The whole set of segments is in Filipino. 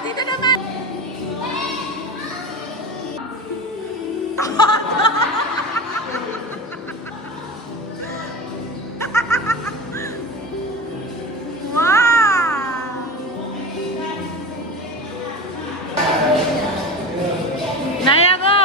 Dito naman! Wow! Naya, go!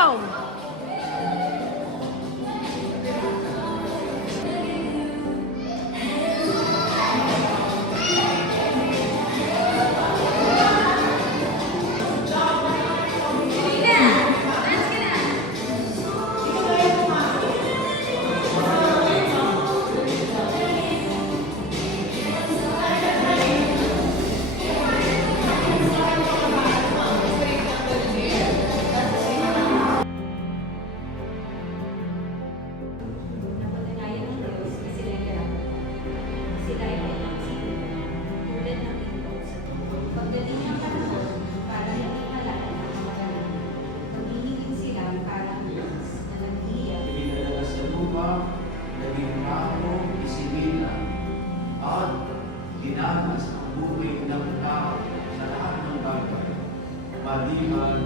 Dinanas ang buhay ng tao sa lahat ng bagay, maliban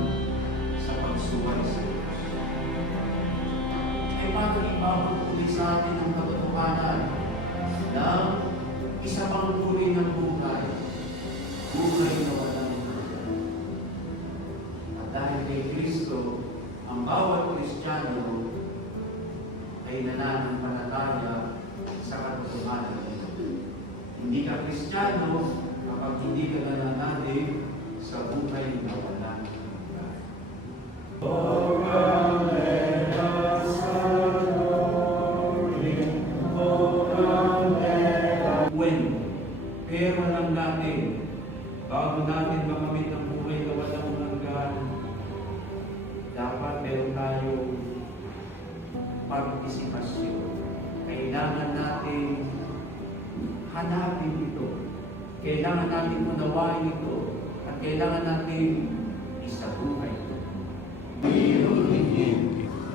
sa pagsuway sa Diyos. Ay paano ipapagpuli sa atin ang katotohanan ng isa pang uri ng buhay, buhay na walang hanggan. At dahil kay Kristo, ang bawat Kristiyano ay nananampalataya sa katotohanan ng ito. Hindi ka Kristiyano kapag hindi ka nananalig sa buhay na walang hanggan. When, pero lang natin, bago natin makamit ang buhay na walang hanggan, dapat meron tayong partisipasyon. Kailangan natin hanapin ito. Kailangan natin unawain ito. At kailangan natin isabuhay ito.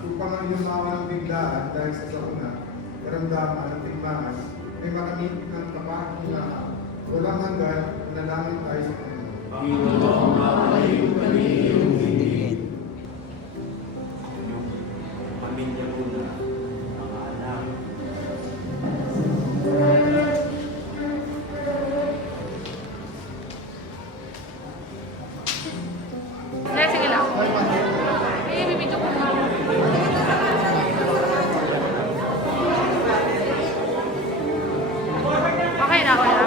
Upang ang iyong mga biglaan dahil sa sakuna, karamdaman at tigmaan, may makamit ng kapahakilaan. Walang hanggan, nanalangin tayo sa Panginoon. Panginoon, makayo kami iyong hingin. Yung pamilya mo na, mga anak, Sige lang. Ay, bibidyo ko na. Okay na, okay na.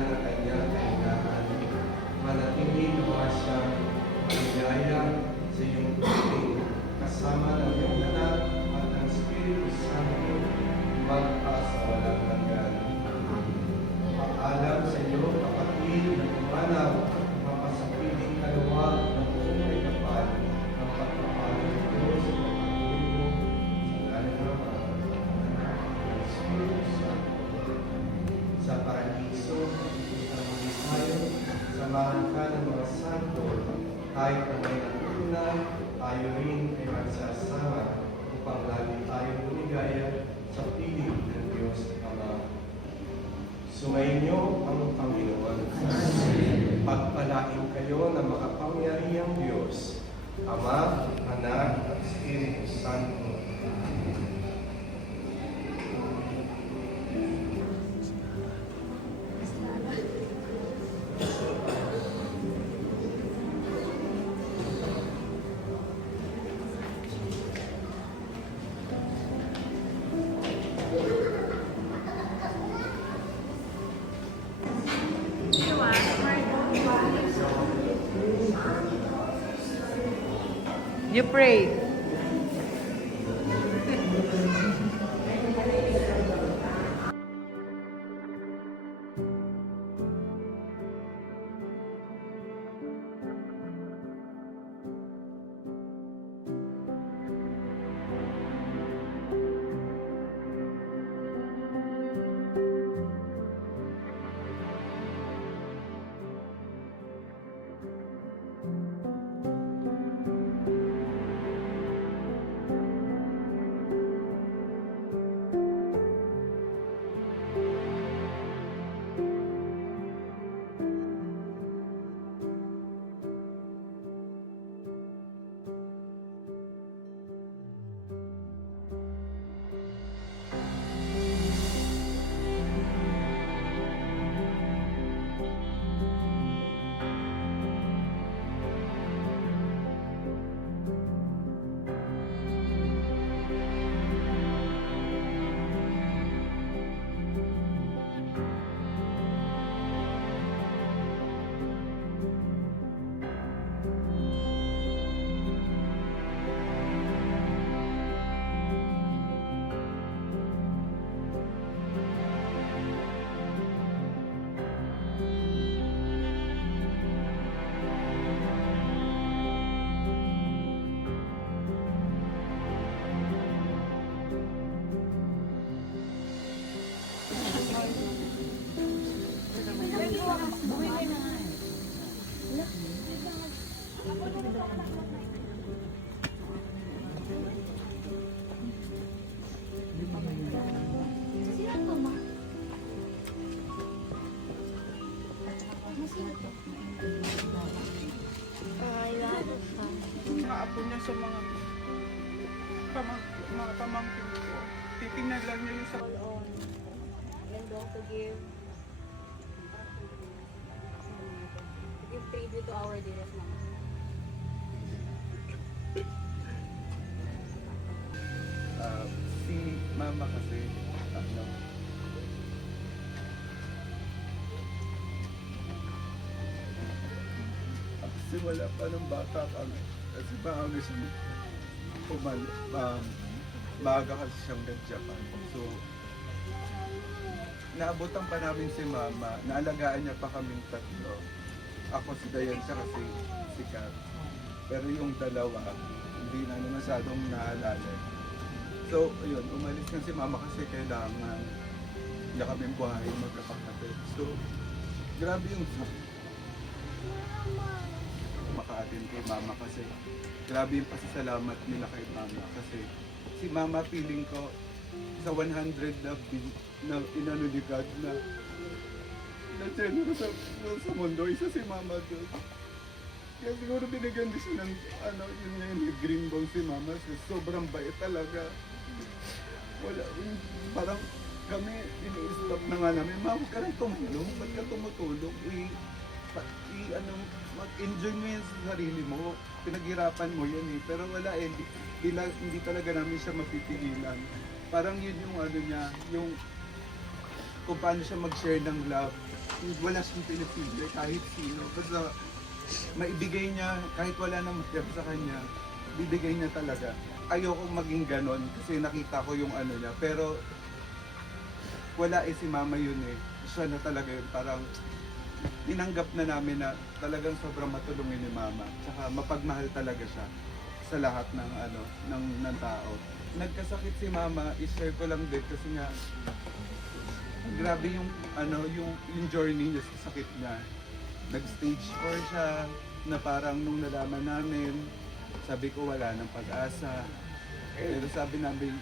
pangalan ng kanyang kahingahan. Manatili nawa siya maligaya sa iyong piling, kasama ng iyong anak at ng Espiritu Santo, magpasawalang hanggan. Paalam sa iyo, kapatid na umanaw, mapasapiling kaluwag ng buong may kapal, ang pagpapalo ng Diyos sa pagpapatuloy mo, sa ngalan ng Ama, ng Espiritu Santo. Sa paradiso, makikita mo tayo, samahan ka ng mga santo, kahit na may natutunan, tayo rin ay magsasama upang lagi tayo lumigaya sa piling ng Diyos Ama. Sumainyo ang Panginoon. Pagpalain kayo ng makapangyarihang Diyos, Ama, Anak, at Espiritu Santo. You prayed. Maapo niya sa mga pamangkin ko. Titingnan lang niya yung sa... On and also give tribute to our dearest mama. Si mama kasi, simula pa nung bata kami. Kasi maaga siyang maaga kasi siyang nag-Japan. So, naabutan pa namin si mama, naalagaan niya pa kaming tatlo. Ako si Dayan siya kasi si Kat. Pero yung dalawa, hindi na masyadong naalala. So, ayun, umalis na si mama kasi kailangan niya kaming buhayin magkakapatid. So, grabe yung makaatin kay mama kasi grabe yung pasasalamat nila kay mama kasi si mama feeling ko sa 100 na inano ni God na generous sa mundo, isa si mama doon. Kaya siguro binigyan din siya ng yun nga yung green ball si mama, sobrang bait talaga. Wala, parang kami ini-stop na nga namin, ma, huwag ka rin tumulong, ba't ka tumutulong? Mag-enjoy mo yan sa sarili mo, pinaghirapan mo yan eh, pero wala eh, hindi talaga namin siya mapipigilan. Parang yun yung niya, yung kung paano siya mag-share ng love, wala siyang pinipili kahit sino. Basta maibigay niya, kahit wala nang matiyap sa kanya, bibigay niya talaga. Ayoko maging ganon kasi nakita ko yung ano niya. Pero wala si mama yun eh. Siya na talaga yun. Parang tinanggap na namin na talagang sobrang matulungin ni mama. Tsaka mapagmahal talaga siya sa lahat ng ng tao. Nagkasakit si mama, i-share ko lang din kasi nga grabe yung journey niya sa sakit niya. Nag-stage 4 siya na parang nung nalaman namin, sabi ko wala nang pag-asa. Pero sabi namin,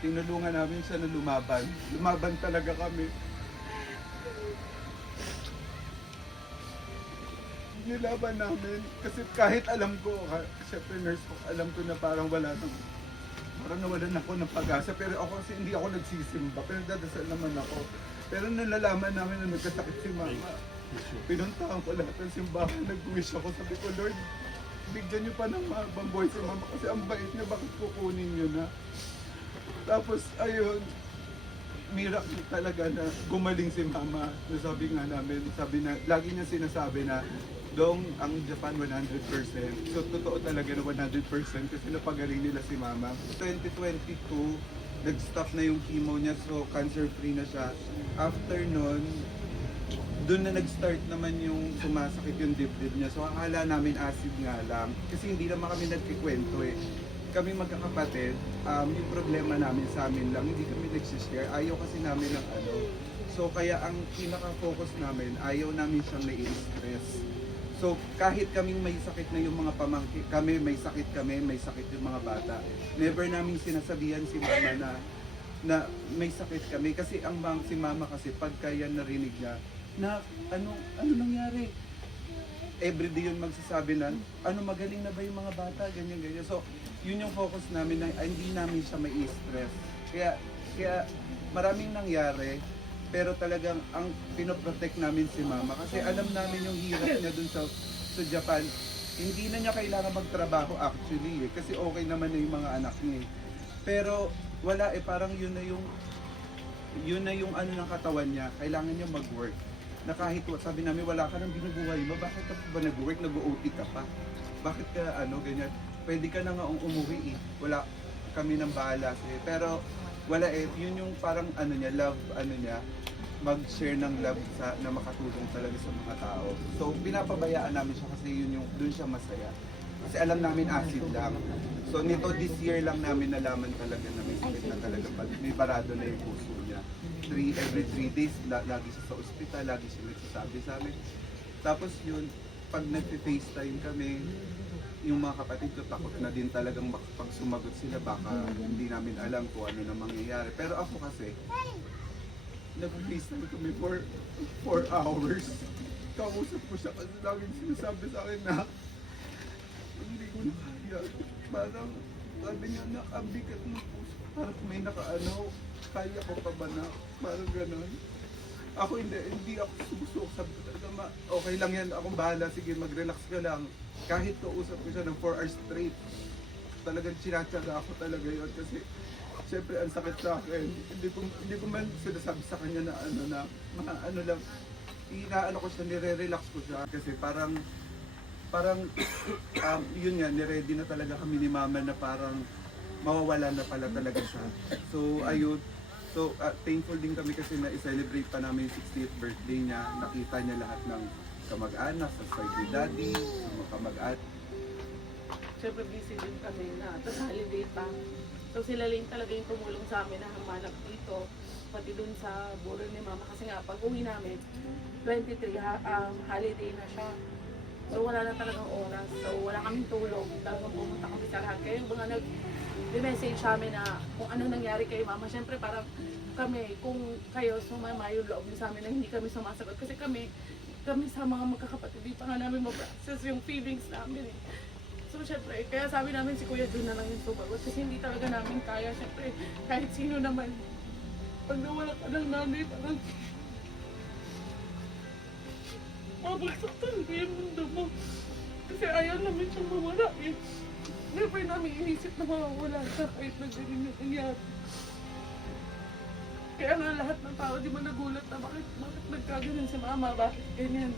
tinulungan namin siya na lumaban. Lumaban talaga kami. Nilaban namin kasi kahit alam ko, syempre nurse ko, alam ko na parang parang nawalan ako ng pag-asa. Pero ako kasi hindi ako nagsisimba, pero dadasal naman ako. Pero nung nalaman namin na nagkasakit si mama, pinuntahan ko lahat ng simbahan, nag-wish ako, sabi ko, Lord, bigyan niyo pa ng mahabang buhay si mama kasi ang bait niya, bakit kukunin niyo na? Tapos ayun, miracle talaga na gumaling si mama. Sabi nga namin, lagi niya sinasabi na Dong, ang Japan 100%. So, totoo talaga na 100% kasi napagaling nila si mama. 2022, nag-stop na yung chemo niya, so cancer-free na siya. After nun, doon na nag-start naman yung sumasakit yung dibdib niya. So, akala namin acid nga lang. Kasi hindi naman kami nagkikwento eh. Kami magkakapatid, yung problema namin sa amin lang, hindi kami nagsishare. Ayaw kasi namin ng ano. So, kaya ang pinaka-focus namin, ayaw namin siyang nai-stress. So, kahit kaming may sakit na yung mga pamangkin, may sakit yung mga bata. Never namin sinasabihan si mama na may sakit kami. Kasi si mama kasi, pagka yan narinig niya, na ano nangyari? Everyday yun magsasabi na, magaling na ba yung mga bata, ganyan. So, yun yung focus namin na hindi namin siya may stress. Kaya maraming nangyari, pero talagang ang pinoprotect namin si mama kasi alam namin yung hirap niya dun sa Japan. Hindi na niya kailangan magtrabaho actually kasi okay naman na yung mga anak niya eh. Pero wala parang yun na yung ano ng katawan niya, kailangan niya mag-work. Na kahit sabi namin wala ka nang binubuhay mo, bakit ka ba nag-work, nag-OT ka pa? Bakit ka ganyan? Pwede ka na nga umuwi eh. Wala kami nang bahala sa'yo. Pero wala yun yung parang love niya, mag-share ng love na makatulong talaga sa mga tao. So pinapabayaan namin siya kasi doon siya masaya. Kasi alam namin acid lang. So nito this year lang namin nalaman talaga na may sakit na talaga may barado na yung puso niya. Every 3 days, lagi siya sa ospital, lagi siya nagsasabi sa amin. Tapos yun, pag nag-FaceTime kami, yung mga kapatid ko takot na din talagang pag sumagot sila baka hindi namin alam kung ano na mangyayari. Pero ako kasi, nag-FaceTime kami for 4 hours. Kausap ko siya kasi laging sinasabi sa akin na hindi ko na kaya. Parang sabi niya na ang bigat ng puso. Parang may kaya ko pa ba na? Parang gano'n. Ako hindi ako sumusok. Sabi ko talaga, okay lang yan, akong bahala, sige mag-relax ka lang. Kahit kausap ko siya ng 4 hours straight, talagang sinatsaga ako talaga yun kasi siyempre ang sakit sa akin. Hindi ko man sinasabi sa kanya na lang, inaano ko siya, nire-relax ko siya kasi parang yun nga, niready na talaga kami ni mama na parang mawawala na pala talaga siya. So ayun, thankful din kami kasi na-celebrate pa namin yung 60th birthday niya. Nakita niya lahat ng kamag-anak sa side ni daddy, sa mga kamag-anak. Siyempre busy din kami na, tapos holiday pa. So sila lang talaga yung tumulong sa amin na hamanap dito, pati dun sa buro ni mama. Kasi nga, pag uwi namin, 23, holiday na siya. So wala na talagang oras. So wala kaming tulog. Talagang pumunta kami sa lahat. Kaya yung mga nag-message sa amin na kung ano nangyari kay mama. Siyempre parang kami, kung kayo sumama yung loob niyo sa amin na hindi kami sumasagot. Kasi kami sa mga magkakapatid, di pa nga namin ma-process yung feelings namin eh. So syempre, kaya sabi namin si Kuya Jun na lang yung sumagot. Kasi hindi talaga namin kaya. Syempre, kahit sino naman. Pag nawala ka ng nanay, parang mabagsak talaga yung mundo mo. Kasi ayaw namin siyang mawala eh. Never namin inisip na mawawala siya kahit na ganyan yung nangyari. Kaya nga lahat ng tao di mo nagulat na bakit nagkaganon si mama, bakit ganyan.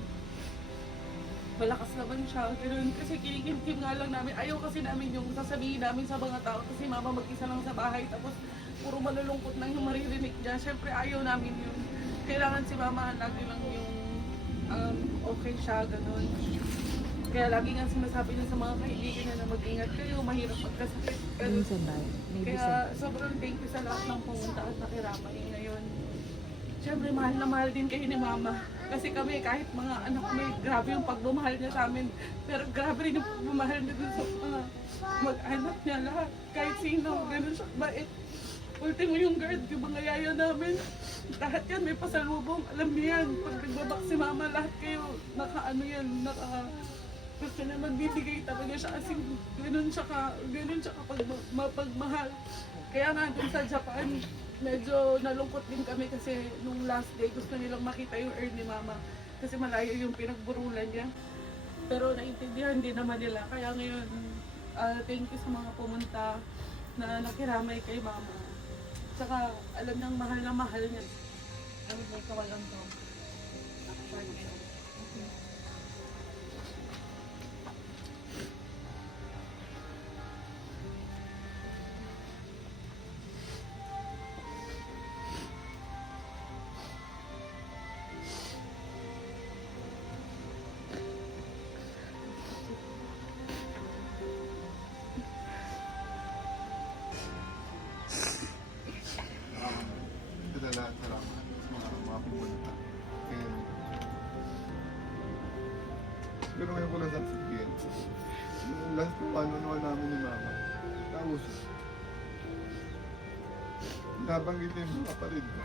Malakas naman siya, ganun. Kasi kinikimkim nga lang namin. Ayaw kasi namin yung sasabihin namin sa mga tao kasi mama mag-isa lang sa bahay tapos puro malulungkot lang yung maririnig niya. Siyempre ayaw namin yun. Kailangan si mama lagi lang yung okay siya, ganun. Kaya lagi nga sinasabi niya sa mga kaibigan niya na mag-ingat kayo, mahirap magkasakit. Ganun. Kaya sobrang thank you sa lahat ng pumunta at nakiramay ngayon. Siyempre, mahal na mahal din kayo ni Mama. Kasi kami, kahit mga anak kami, grabe yung pagmamahal niya sa amin. Pero grabe rin yung pagmamahal niya dun sa mga mag-anak niya lahat. Kahit sino, ganun siya bait. Ultimo yung guard, yung mga yaya namin. Lahat yan, may pasalubong. Alam niyo yan, pag nagbabak si Mama, lahat kayo, gusto niya magbibigay talaga siya kasi ganun siya kapag mapagmahal. Kaya nga dun sa Japan, medyo nalungkot din kami kasi nung last day gusto nilang makita yung earn ni Mama kasi malayo yung pinagburulan niya. Pero naintindihan din naman nila. Kaya ngayon, thank you sa mga pumunta na nakiramay kay Mama. Tsaka alam niyang mahal na mahal niya. Ano may kawalan to? Ito na lahat salamat sa mga pumunta. And siguro ngayon ko lang sasabihin. Yung last na panunuan namin ni Mama, tapos nabanggit niya yung mga kapatid ko.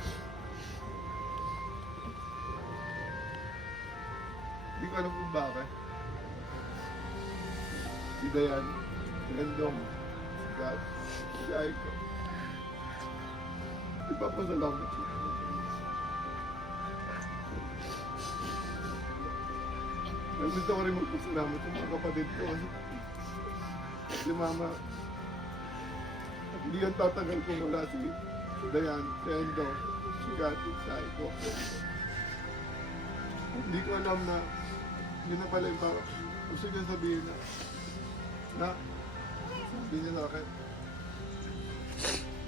Hindi ko alam kung bakit. Si Dayan, si Endong, si Kat, si Aiko. Ipapasalamat siya. Nandito ko rin magpasalamat sa mga kapatid ko kasi si Mama, hindi yan tatagal kung wala si Dayan, si Endo, si Kat, si Aiko. Hindi ko alam na yun na pala yung parang gusto niya sabihin na sabi niya sa akin.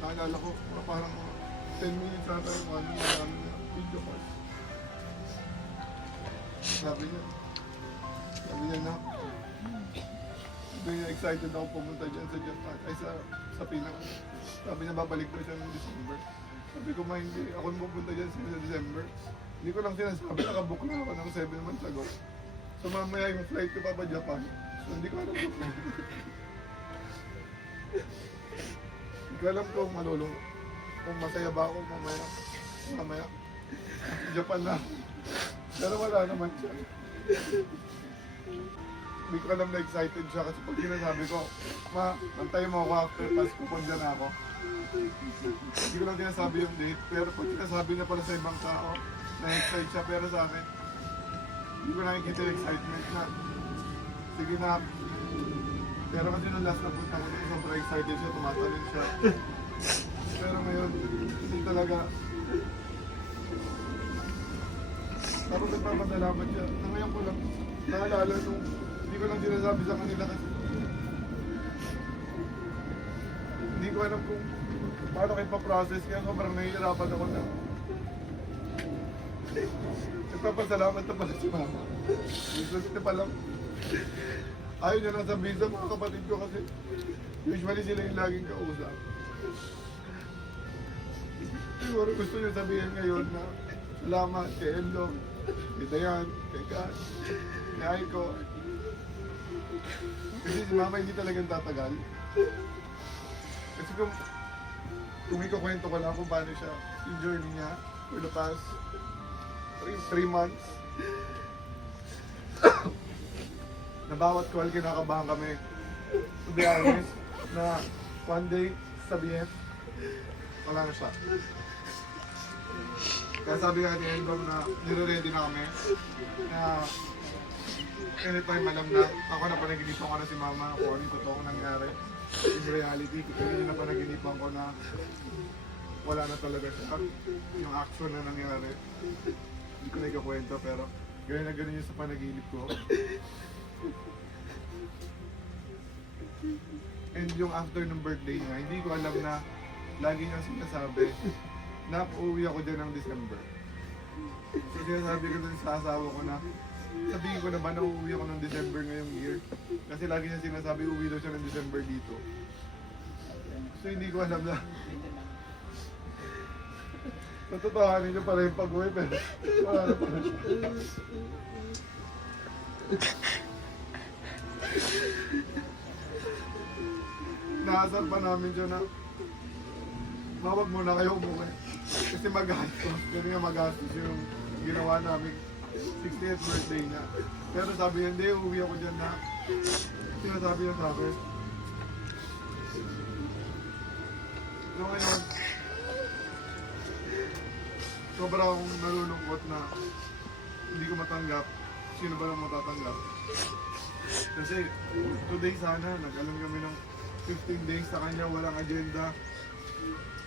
Naalala ko, parang 10 minutes ata yung marami na video call. Sabi niya na, excited ako pumunta dyan sa Japan, ay sa Pinas. Sabi niya babalik ko siya ng December. Sabi ko hindi, ako na pupunta dyan sa December. Hindi ko lang sinasabi, nakabook na ako ng 7 months ago. So mamaya yung flight ko pa Japan. So hindi ko alam Hindi ko alam kung kung masaya ba ako mamaya. Japan na. Pero wala naman siya. Hindi ko alam na excited siya kasi pag sinasabi ko, Ma, antayin mo ako after Pasko kung dyan ako. Hindi ko lang sinasabi yung date, pero pag sinasabi niya pala sa ibang tao, na-excite siya, pero sa akin, hindi ko nakikita yung excitement na, sige na. Pero kasi nung last na punta ko, sobrang excited siya, tumatalon siya. Pero ngayon, hindi talaga. Tapos nagpapasalamat siya. Na ngayon ko lang, naalala nung, hindi ko lang sinasabi sa kanila kasi hindi ko alam kung paano kayo pa-process kaya sobrang nahihirapan ako na. Nagpapasalamat na pala si Mama. Gusto pa lang. Ayaw niya lang sabihin sa mga kapatid ko kasi usually sila yung laging kausap. Siguro gusto niya sabihin ngayon na salamat kay Endo, kay Dayan, kay Kat, kay Aiko. Kasi si Mama hindi talagang tatagal. Kasi kung ikukwento ko lang kung paano siya yung journey niya for the past 3 months. Na bawat call kinakabahan kami. To be honest, na one day sabihin, wala na siya. Kaya sabi nga ni Endong na nire-ready na kami na anytime alam na ako na panaginipan ko na si Mama kung ano yung totoong nangyari in reality. Kasi na panaginipan ko na wala na talaga siya. Yung action na nangyari. Hindi ko na ikakwento pero ganyan na ganyan yung sa panaginip ko. And yung after ng birthday niya, hindi ko alam na lagi niya sinasabi na uuwi ako dyan ng December. So sinasabi ko dun sa asawa ko na sabihin ko na ba na uuwi ako ng December ngayong year? Kasi lagi niya sinasabi uuwi daw siya ng December dito. So hindi ko alam na natutuhanin niyo pala yung pag-uwi pero wala na pala siya. Naasar pa namin siya na mawag muna kayo umuwi. Kasi magastos. Kasi nga magastos yung ginawa namin 60th birthday niya. Pero sabi niya, hindi, uwi ako dyan na. Sinasabi niya sa akin. So ngayon, sobra akong nalulungkot na hindi ko matanggap. Sino ba lang matatanggap? Kasi today sana, nag-alam kami ng 15 days sa kanya, walang agenda.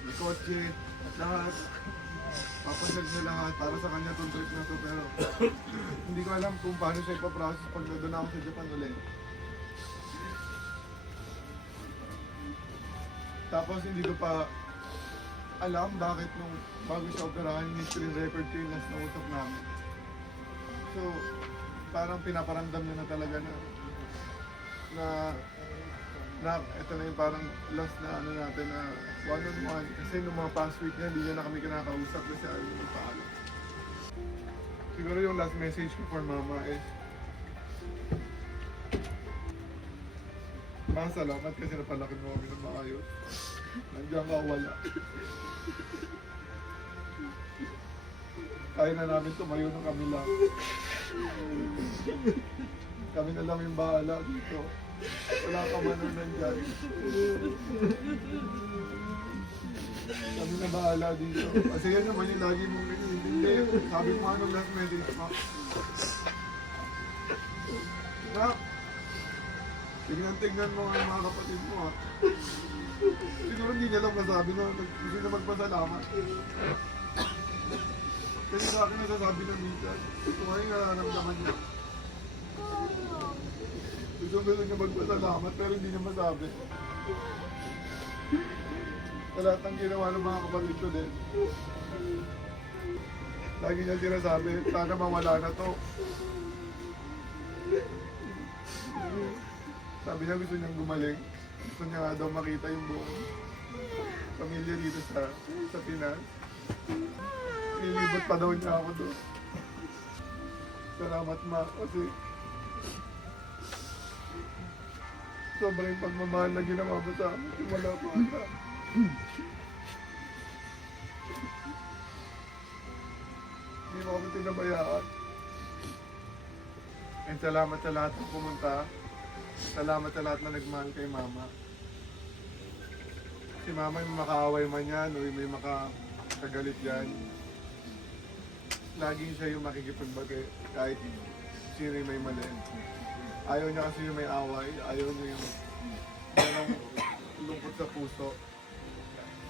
May kotse, at lahat. Papasag na lahat para sa kanya itong trip na to. Pero hindi ko alam kung paano siya ipaprocess pag nandun ako sa Japan ulit. Tapos hindi ko pa alam bakit nung bago siya operahan, history record ko yung last na usap namin. So, parang pinaparamdam niya na talaga na ito na yung parang last na ano natin na one-on-one. Kasi nung mga past week niya, hindi niya na kami kinakausap kasi ayaw niya paalam. Siguro yung last message ko for mama is salamat kasi napalaki mo kami ng maayos. Nandiyan ka, wala. Kaya na namin tumayo ng kami lang. Kami na lang yung bahala dito. Wala ka man na nandyan. Kami na bahala dito. Kasi yan naman yung lagi mong hindi. Sabi mo anong last message mo. Tignan mo ang mga kapatid mo ha. Siguro hindi niya lang masabi na gusto na magpasalamat. Kasi sa akin nasasabi na minsan, ito nga yung nararamdaman niya. Gusto niya magpasalamat pero hindi niya masabi. Sa lahat ng ginawa ng mga kapatid ko din. Lagi niya sinasabi, sana mawala na to. Sabi niya gusto niyang gumaling. Gusto niya nga daw makita yung buong pamilya dito sa Pinas. Nilibot pa daw niya ako doon. Salamat ma, kasi sobrang pagmamahal na ginawa mo sa amin. Wala pa ata. Hindi mo kami pinabayaan. And salamat sa lahat ng pumunta. Salamat sa lahat na nagmahal kay mama. Si mama yung makaaway man yan o may makakagalit yan. Laging siya yung makikipagbagay kahit sino yung may mali. Ayaw niya kasi yung may away, ayaw niya yung merong lungkot sa puso.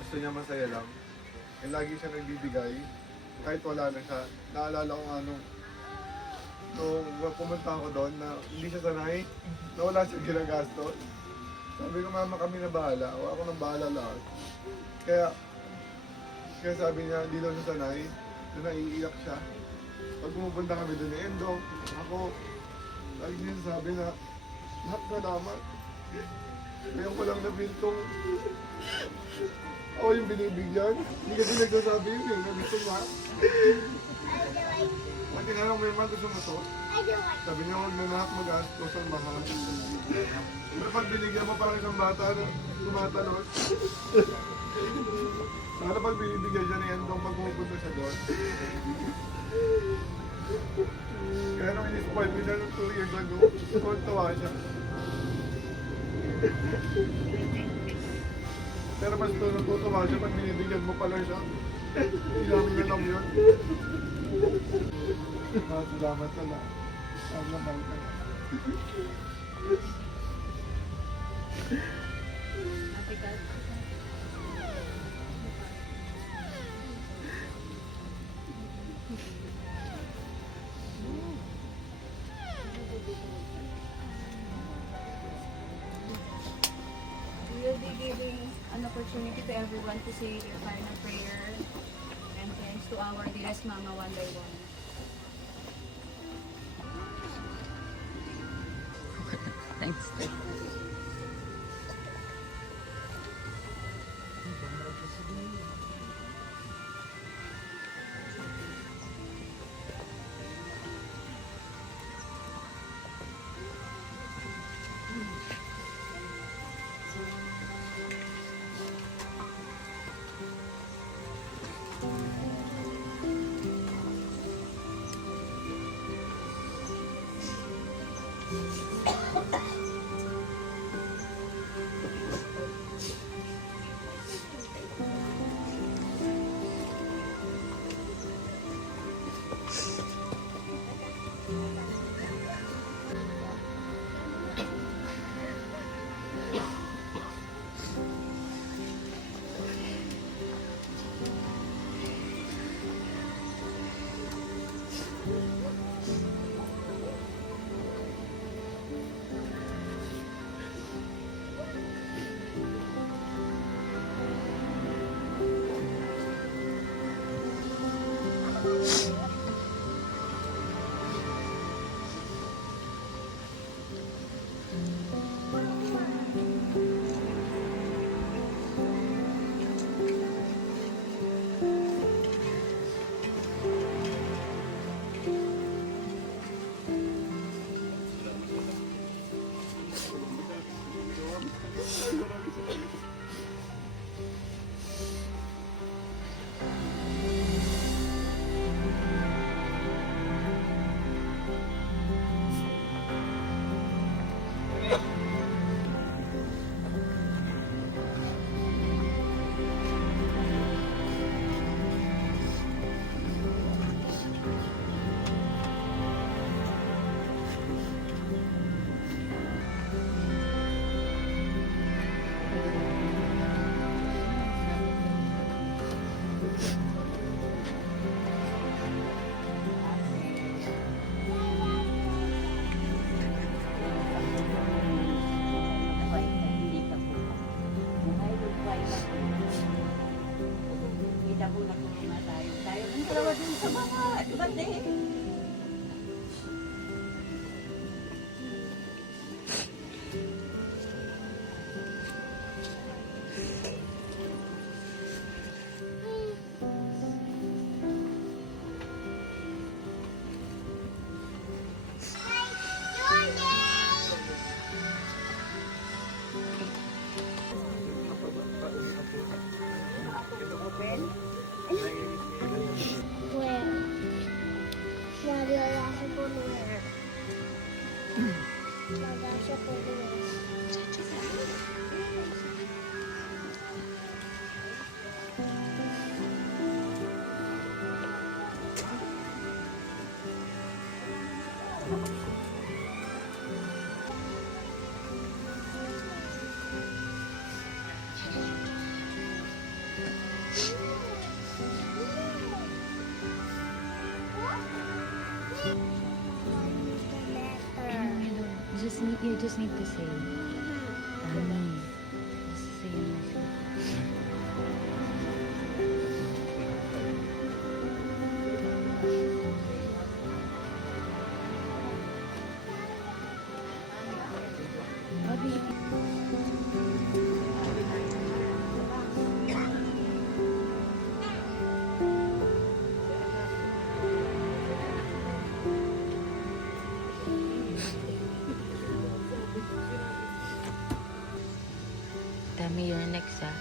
Gusto niya masaya lang. And lagi siya nagbibigay kahit wala na siya. Naalala ko nga nung pumunta ako doon na hindi siya sanay, na wala siya ginagastos. Sabi ko, mama kami na bahala, o ako nang bahala lahat. Kaya sabi niya, hindi daw siya sanay, na naiiyak siya. Pag pumupunta kami doon ni Endo, ako, lagi niya sabi na, lahat salamat. Ngayon ko lang na-feel kong ako yung binibigyan. Hindi kasi nagsasabi yun eh, na gusto nga. Pati nga lang may mga gusto mo to. Sabi niya, huwag na lahat mag-astos ang mahal. Pero pag binigyan mo parang isang bata na tumatalon. Sana pag binibigyan siya ni Endong pag pumupunta siya doon. Kaya nung in-spoil mo siya ng 2 years ago, tawa siya. Pero mas natutuwa siya pag binibigyan mo pala siya. Ilamin na lang yun. Salamat sa lahat. Salamat ka. Ate Kat. opportunity to everyone to say their final prayer. And thanks to our dearest Mama one by one. Where? Nalala ko po nila. Nalala ko nila. You just need to say, Mommy. Just say your message. Bobby. Tami, you're next, ah.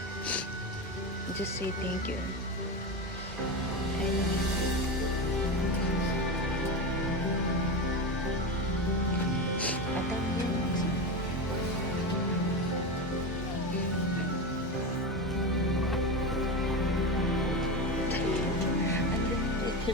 Just say thank you. I love you. Tami, you're next, ah.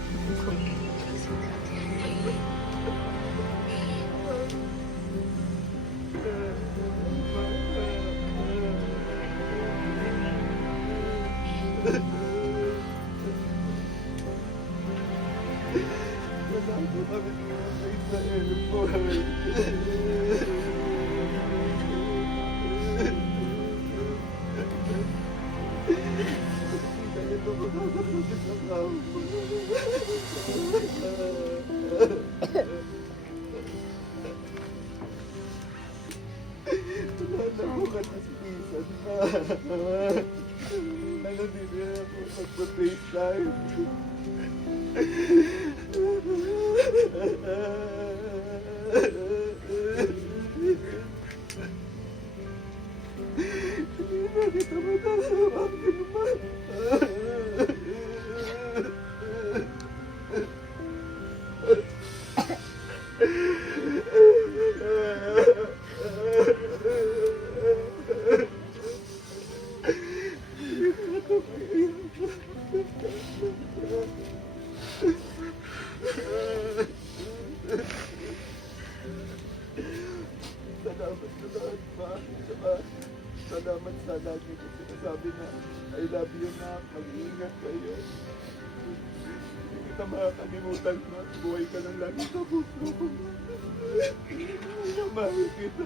makakapagod ang amo. Wala na ako katispisan pa. Ano din na ako magpa-FaceTime. Hindi na kita matasawagin man. Salamat sa lagi ko sinasabi na I love you na, mag-iingat kayo. Hindi kita makakalimutan na buhay ka lang lagi sa puso ko. Mahal kita.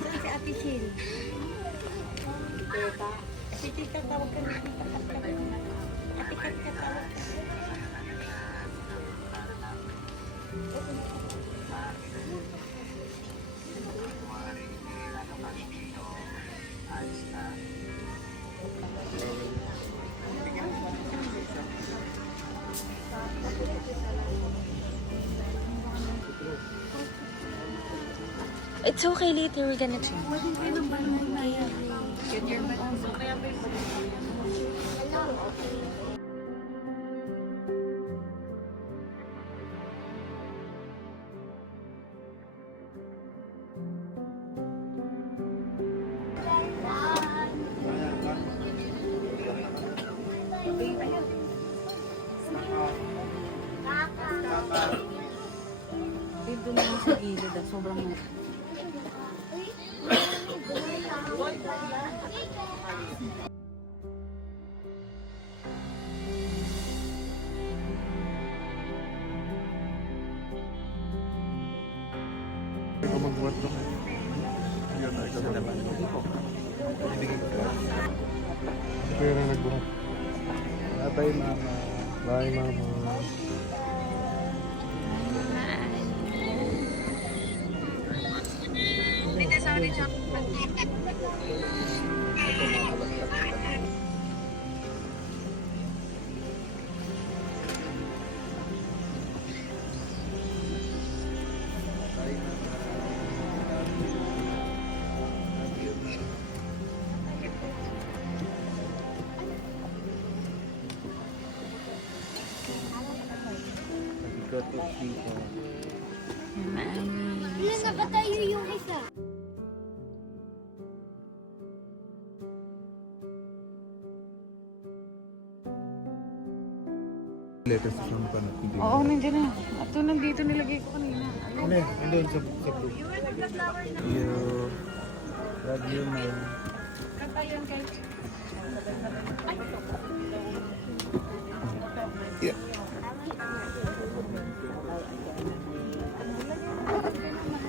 Saan si Ate Sil? Si Tita tawag ka na. Ate Kat tawag ka. It's okay, later we're gonna change. Dito naman sa gilid, sobrang Ikaw magbuhat doon. Yun na, ikaw naman. Pero nagbuhat. Bye, mama. Bye, mama. Ilan nakatayo yung isa? Letters sa mga panat. Oo, nandiyan na. Ito, nandito nilagay ko kanina. Ano eh? Andun sa blue. You. Love you, man. Katayan kay... Yeah.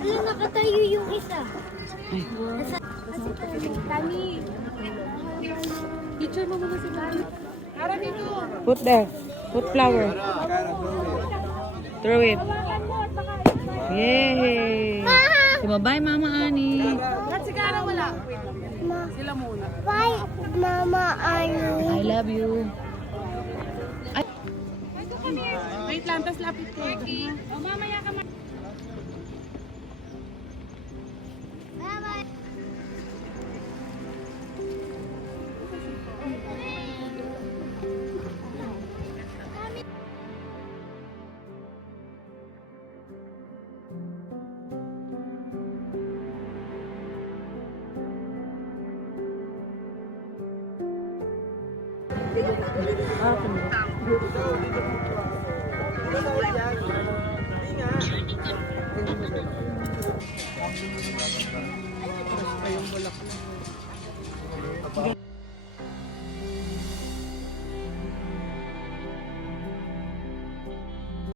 Ilan nakatayo yung isa? Kami. Picture mo muna si Kami. Harap dito. Put there. Put flower. Throw it. Yay! Bye, Mama Ani. Ba't si Kara wala? Sila muna. Bye, Mama Ani. I love you. Ay. Wait lang, tas lapit ko. Oh, mamaya ka ma. Bye-bye.